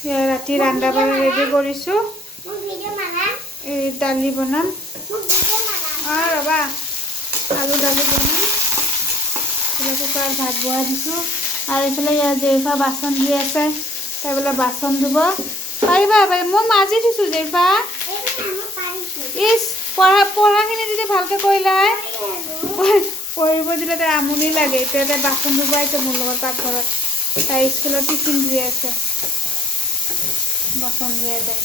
ৰাতি ৰান্ধা বাঢ়া ৰেডি কৰিছোঁ। এই দালি বনাম। ৰ'বা, আলু দালি বনাম। এইফালে কুকাৰত ভাত বহাই দিছোঁ। আৰু এইফালে জেৰিফা বাচন ধুই আছে। তাই বোলে বাচন ধুব। পাৰিবা মই মাজি দিছোঁ জেৰিফা। ইছ, পঢ়াখিনি যদি ভালকৈ কৰিলাই, পঢ়িব দিলে তাই আমনি লাগে। এতিয়া তাই বাচন ধুব আহিছে মোৰ লগত পাকঘৰত। তাই স্কুলত টিফিন ধুই আছে। বাচন ধুই তাই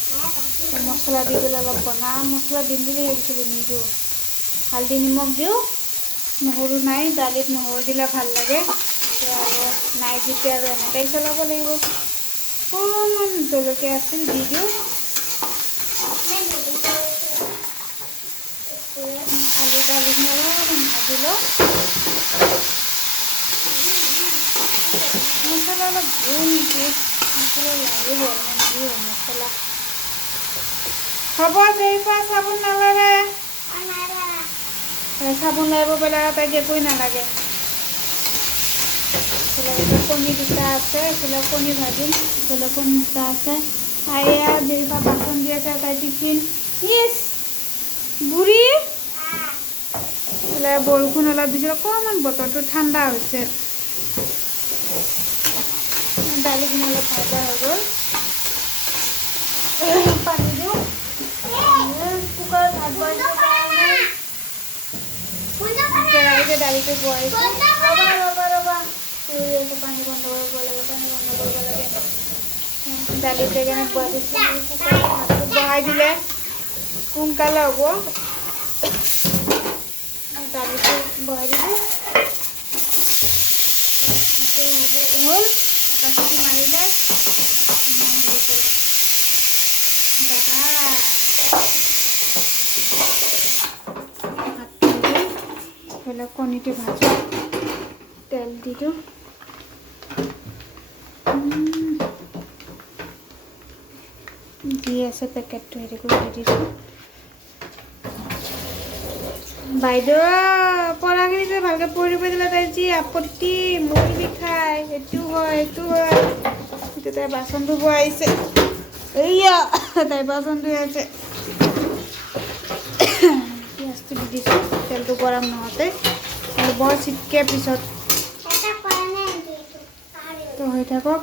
মছলা দি পেলাই অলপ বনাম। মছলা দিম বুলি ভাবিছিলোঁ, নিদিওঁ। হালধি নিমখ দিওঁ, নহৰু নাই। দালিত নহৰু দিলে ভাল লাগে। আৰু নাই যেতিয়া আৰু এনেকৈ চলাব লাগিব। অকণমান জলকীয়া আছিল, দি দিওঁ। আলু দালিখিনি অলপমান ভাজি লওঁ। মছলা অলপ দিওঁ নেকি? মছলা লাগিব, দিওঁ মছলা। হ'ব জেৰিফা, চাবোন নালাগে। চাবোন লাগিব পেলাই তাইক একোৱেই নালাগে। এইফালে কণী দুটা আছে, এইফালে কণী ভাজিম। এইফালে কণী দুটা আছে। এয়া জেৰিফা বাচন দি আছে, তাই টিফিন। ইছ, বুঢ়ী। এইফালে বৰষুণ অলপ দিছিল, অকণমান বতৰটো ঠাণ্ডা হৈছে। দালিখিনি অলপ ভাজা হৈ গ'ল। পানী দিওঁ। কুকাৰত ভাত বহাইছোঁ কাৰণে কেৰাহীতে দালিটো বহাইছোঁ। ৰ'বা। পানী বন্ধ কৰিব লাগে, দালিতে কেনে বহাই দিছোঁ। কুকাৰত ভাতটো বহাই দিলে সোনকালে হ'ব। দালিটো বহাই দিলোঁ। হ'ল, কাচি মাৰিলে এইফালে কণীটো ভাজি তেল দি দিওঁ। যি আছে পেকেটটো হেৰি কৰি দি দিছোঁ। বাইদেউ পঢ়াখিনি যে ভালকৈ পঢ়িব দিলে তাই যি আপত্তি, মূৰ বিষায়, সেইটো হয় সেইটো হয়। এতিয়া তাই বাচন ধুব আহিছে। এইয়া তাই বাচন ধুই আছে। পিঁয়াজটো দি দিছোঁ, তেলটো গৰম নহওঁতে। বৰ চিটকৈ পিছত তো হৈ থাকক।